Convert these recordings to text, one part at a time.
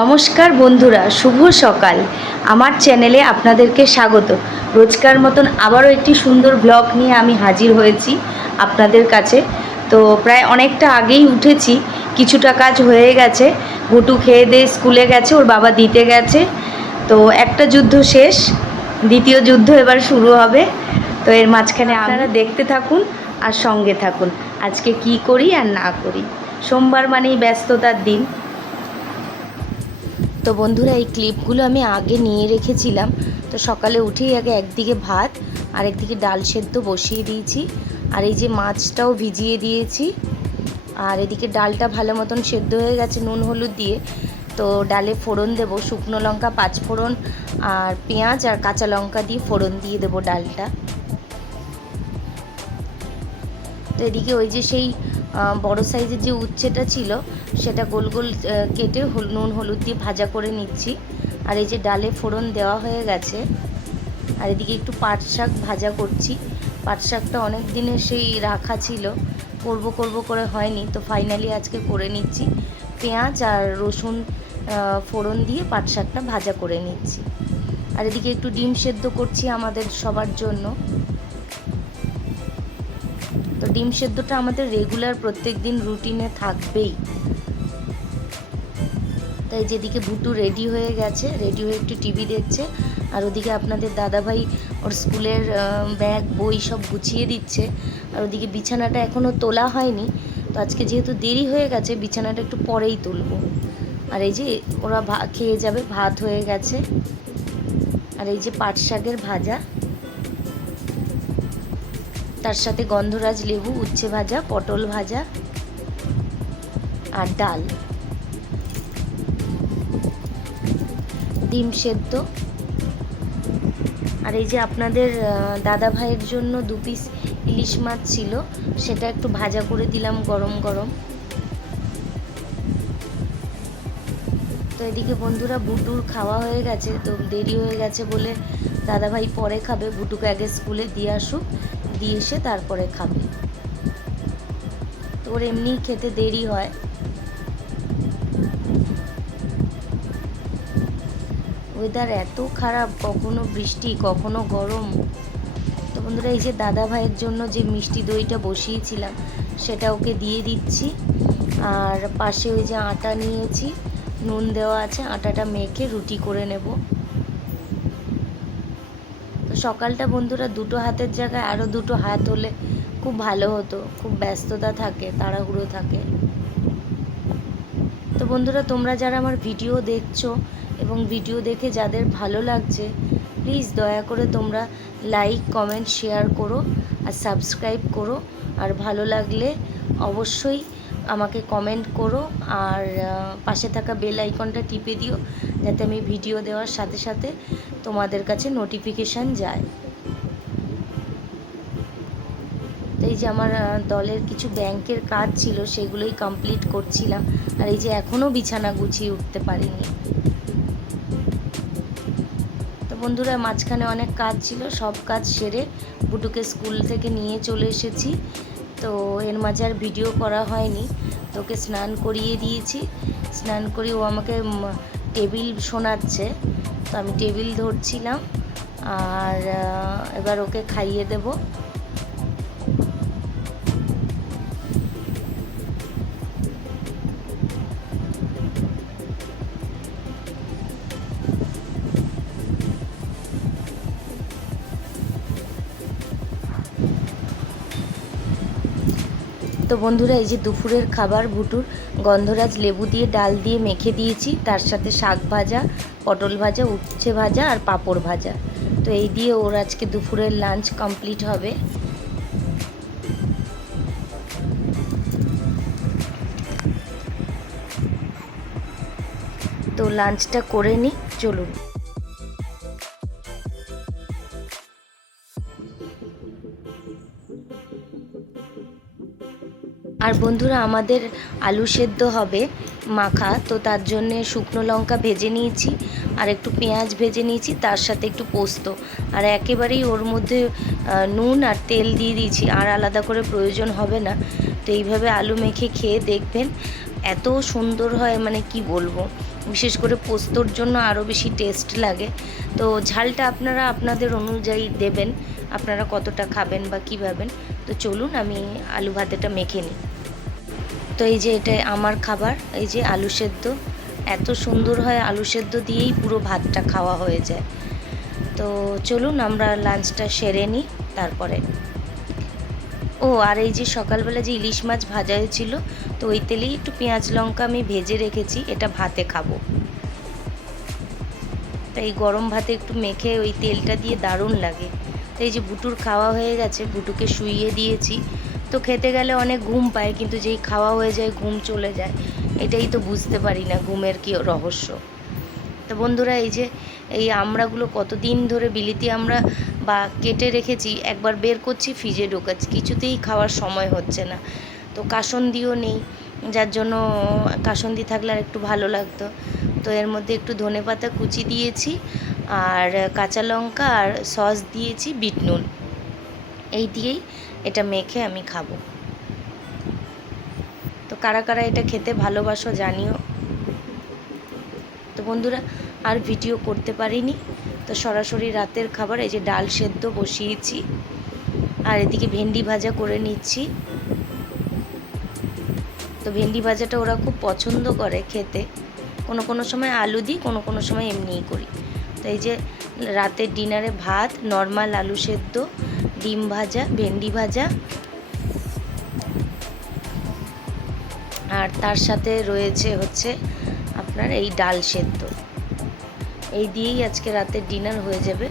নমস্কার বন্ধুরা শুভ সকাল। আমার চ্যানেলে আপনাদেরকে স্বাগত। রোজকার মতন আবারও একটি সুন্দর ব্লগ নিয়ে আমি হাজির হয়েছি আপনাদের কাছে। তো প্রায় অনেকটা আগেই উঠেছি কিছুটা কাজ হয়ে গেছে। ঘুটু খেয়ে দিয়ে স্কুলে গেছে ওর বাবা দিতে গেছে। তো একটা যুদ্ধ শেষ দ্বিতীয় যুদ্ধ এবার শুরু হবে। তো এর মাঝখানে আপনারা দেখতে থাকুন আর সঙ্গে থাকুন। আজকে কি করি আর না করি? সোমবার মানেই ব্যস্ততার দিন। তো বন্ধুরা, এই ক্লিপগুলো আমি আগে নিয়ে রেখেছিলাম। তো সকালে উঠেই আগে একদিকে ভাত আর একদিকে ডাল সেদ্ধ বসিয়ে দিয়েছি। আর এই যে মাছটাও ভিজিয়ে দিয়েছি। আর এদিকে ডালটা ভালো মতন সেদ্ধ হয়ে গেছে নুন হলুদ দিয়ে। তো ডালে ফোড়ন দেব, শুকনো লঙ্কা, পাঁচ ফোড়ন, আর পেঁয়াজ আর কাঁচা লঙ্কা দিয়ে ফোড়ন দিয়ে দেবো ডালটা। তো এদিকে ওই যে সেই বড় সাইজের যে উচ্ছেটা ছিল, সেটা গোল গোল কেটে নুন, হলুদ দিয়ে ভাজা করে নিচ্ছি। আর এই যে ডালে ফোড়ন দেওয়া হয়ে গেছে, আর এদিকে একটু পাট শাক ভাজা করছি। পাট শাকটা অনেক দিনের সেই রাখা ছিল, করব করব করে হয়নি, তো ফাইনালি আজকে করে নিচ্ছি। পেঁয়াজ আর রসুন ফোড়ন দিয়ে পাট শাকটা ভাজা করে নিচ্ছি। আর এদিকে একটু ডিম সেদ্ধ করছি আমাদের সবার জন্য। ডিম সেদ্ধটা আমাদের রেগুলার প্রত্যেক দিন রুটিনে থাকবেই। তাই যেদিকে ভুটু রেডি হয়ে গেছে রেডি হয়ে একটু টিভি দেখছে, আর ওদিকে আপনাদের দাদাভাই ওর স্কুলের ব্যাগ বই সব গুছিয়ে দিচ্ছে, আর ওদিকে বিছানাটা এখনও তোলা হয়নি, তো আজকে যেহেতু দেরি হয়ে গেছে, বিছানাটা একটু পরেই তুলবো। আর এই যে ওরা খেয়ে যাবে, ভাত হয়ে গেছে। আর এই যে পাট শাকের ভাজা। তার সাথে গন্ধরাজ লেবু, উচ্ছে ভাজা, পটল ভাজা আর ডাল। ডিম সেদ্ধ। আর এই যে আপনাদের দাদা ভাইয়ের জন্য দু পিস ইলিশ মাছ ছিল, সেটা একটু ভাজা করে দিলাম গরম গরম। তো এদিকে বন্ধুরা বুটুর খাওয়া হয়ে গেছে, তো দেরি হয়ে গেছে বলে দাদা ভাই পরে খাবে, বুটুকে আগে স্কুলে দিয়ে আসুক। দিয়ে এসে তারপরে খাবে। তো ওর এমনিই খেতে দেরি হয়। ওয়েদার এত খারাপ, কখনো বৃষ্টি, কখনো গরম। তো বন্ধুরা, এই যে দাদা ভাইয়ের জন্য যে মিষ্টি দইটা বসিয়েছিলাম, সেটা ওকে দিয়ে দিচ্ছি। আর পাশে ওই যে আটা নিয়েছি, নুন দেওয়া আছে, আটাটা মেখে রুটি করে নেব। সকালটা বন্ধুরা দুটো হাতের জায়গায় আরও দুটো হাত হলে খুব ভালো হতো। খুব ব্যস্ততা থাকে, তাড়াহুড়ো থাকে। তো বন্ধুরা, তোমরা যারা আমার ভিডিও দেখছ এবং ভিডিও দেখে যাদের ভালো লাগছে প্লিজ দয়া করে তোমরা লাইক কমেন্ট শেয়ার করো আর সাবস্ক্রাইব করো। আর ভালো লাগলে অবশ্যই আমাকে কমেন্ট করো আর পাশে থাকা বেল আইকনটা টিপে দিও, যাতে আমি ভিডিও দেওয়ার সাথে সাথে তোমাদের কাছে নোটিফিকেশান যায়। তো এই যে আমার দলের কিছু ব্যাংকের কাজ ছিল, সেগুলোই কমপ্লিট করছিলাম। আর এই যে এখনও বিছানা গুছিয়ে উঠতে পারিনি। তো বন্ধুরা, মাঝখানে অনেক কাজ ছিল, সব কাজ সেরে বুটুকে স্কুল থেকে নিয়ে চলে এসেছি। তো এর মাঝে আর ভিডিও করা হয়নি। তোকে স্নান করিয়ে দিয়েছি। স্নান করিয়ে ও আমাকে টেবিল শোনাচ্ছে। তো আমি টেবিল ধরছিলাম। আর এবার ওকে খাইয়ে দেবো। তো বন্ধুরা, এই যে দুপুরের খাবার, ভুটুর গন্ধরাজ লেবু দিয়ে ডাল দিয়ে মেখে দিয়েছি। তার সাথে শাক ভাজা, পটল ভাজা, উচ্ছে ভাজা আর পাঁপড় ভাজা। তো এই দিয়ে ওর আজকে দুপুরের লাঞ্চ কমপ্লিট হবে। তো লাঞ্চটা করে নিই, চলুন। আর বন্ধুরা, আমাদের আলু সেদ্ধ হবে মাখা, তো তার জন্যে শুকনো লঙ্কা ভেজে নিয়েছি আর একটু পেঁয়াজ ভেজে নিয়েছি, তার সাথে একটু পোস্ত। আর একেবারেই ওর মধ্যে নুন আর তেল দিয়ে দিয়েছি, আর আলাদা করে প্রয়োজন হবে না। তো এইভাবে আলু মেখে খেয়ে দেখবেন, এত সুন্দর হয় মানে কি বলব? বিশেষ করে পোস্তর জন্য আরও বেশি টেস্ট লাগে। তো ঝালটা আপনারা আপনাদের অনুযায়ী দেবেন, আপনারা কতটা খাবেন বা কী ভাবেন তো চলুন আমি আলু ভাতেটা মেখে নিই। তো এই যে এটা আমার খাবার, এই যে আলু সেদ্ধ। এত সুন্দর হয় আলু সেদ্ধ দিয়েই পুরো ভাতটা খাওয়া হয়ে যায়। তো চলুন আমরা লাঞ্চটা সেরে নিই, তারপরে ও, আর এই যে সকালবেলা যে ইলিশ মাছ ভাজা হয়েছিল, তো ওই তেলেই একটু পেঁয়াজ লঙ্কা আমি ভেজে রেখেছি, এটা ভাতে খাব। তাই গরম ভাতে একটু মেখে ওই তেলটা দিয়ে দারুণ লাগে। তো এই যে বুটুর খাওয়া হয়ে গেছে, বুটুকে শুইয়ে দিয়েছি। তো খেতে গেলে অনেক ঘুম পায়, কিন্তু যেই খাওয়া হয়ে যায়, ঘুম চলে যায়। এটাই তো বুঝতে পারি না, ঘুমের কি রহস্য। তো বন্ধুরা, এই যে এই আমড়াগুলো কতদিন ধরে বিলিতি আমরা বা কেটে রেখেছি, একবার বের করছি, ফ্রিজে ঢোকাচ্ছি। কিছুতেই খাওয়ার সময় হচ্ছে না। তো কাসন্দিও নেই, যার জন্য কাসন্দি থাকলে আর একটু ভালো লাগতো। তো এর মধ্যে একটু ধনেপাতা কুচি দিয়েছি, আর কাঁচা লঙ্কা, আর সস দিয়েছি, বিট নুন। এই দিয়েই এটা মেখে আমি খাব। তো কারা কারা এটা খেতে ভালোবাসো জানিও। তো বন্ধুরা আর ভিডিও করতে পারিনি। তো সরাসরি রাতের খাবার, এই যে ডাল সেদ্ধ বসিয়েছি। আর এদিকে ভেন্ডি ভাজা করে নিচ্ছি। তো ভেন্ডি ভাজাটা ওরা খুব পছন্দ করে খেতে। কোনো কোনো সময় আলু দিই, কোনো কোনো সময় এমনিই করি। তো এই যে রাতের ডিনারে ভাত, নর্মাল আলু সেদ্ধ, ডিম ভাজা, ভেন্ডি ভাজা। আর তার সাথে রয়েছে হচ্ছে আপনার এই ডাল সেদ্ধ। এই দিয়েই আজকে রাতের ডিনার হয়ে যাবে।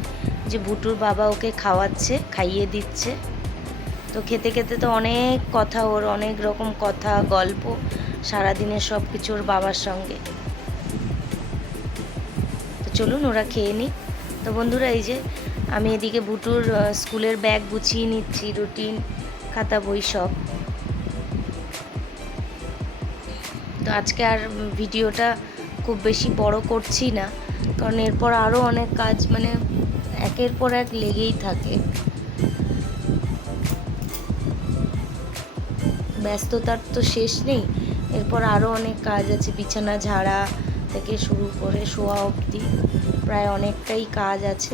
যে ভুটুর বাবা ওকে খাওয়াচ্ছে খাইয়ে দিচ্ছে। তো খেতে খেতে তো অনেক কথা ওর অনেক রকম কথা গল্প সারাদিনের সব কিছু ওর বাবার সঙ্গে। তো চলুন ওরা খেয়ে নিই তো বন্ধুরা এই যে আমি এদিকে আহ, স্কুলের ব্যাগ গুছিয়ে নিচ্ছি রুটিন খাতা বই সব। তো আজকে আর ভিডিওটা খুব বেশি বড় করছি না। কারণ এরপর আরও অনেক কাজ মানে একের পর এক লেগেই থাকে। ব্যস্ততার তো শেষ নেই। এরপর আরও অনেক কাজ আছে, বিছানা ঝাড়া থেকে শুরু করে শোয়া অবধি, প্রায় অনেকটাই কাজ আছে।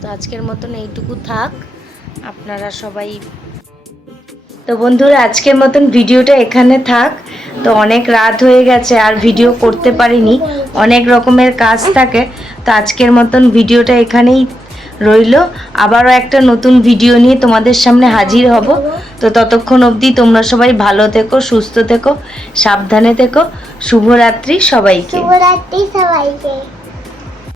তো আজকের মতন এইটুকু থাক, আপনারা সবাই তো বন্ধুরা, আজকের মতন ভিডিওটা এখানে থাক। তো অনেক রাত হয়ে গেছে, আর ভিডিও করতে পারিনি। অনেক রকমের কাজ থাকে। তো আজকের মতন ভিডিওটা এখানেই রইল। আবারও একটা নতুন ভিডিও নিয়ে তোমাদের সামনে হাজির হব। তো ততক্ষণ অবধি তোমরা সবাই ভালো থেকো, সুস্থ থেকো, সাবধানে থেকো। শুভরাত্রি সবাইকে। শুভরাত্রি সবাইকে।